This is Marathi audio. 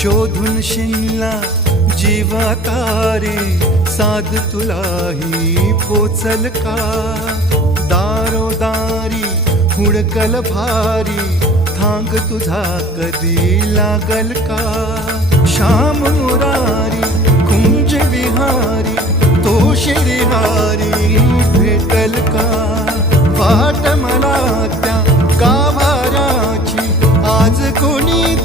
शोधून शिनला जीवा तारे, साध तुलाही पोचल का? दारोदारी हुडकल भारी, थांग तुझा कधी लागल का? श्याम मुरारी कुंज विहारी, तो शिरिहारी भेटल का? वाट मला त्या गाभाऱ्याची, आज कोणी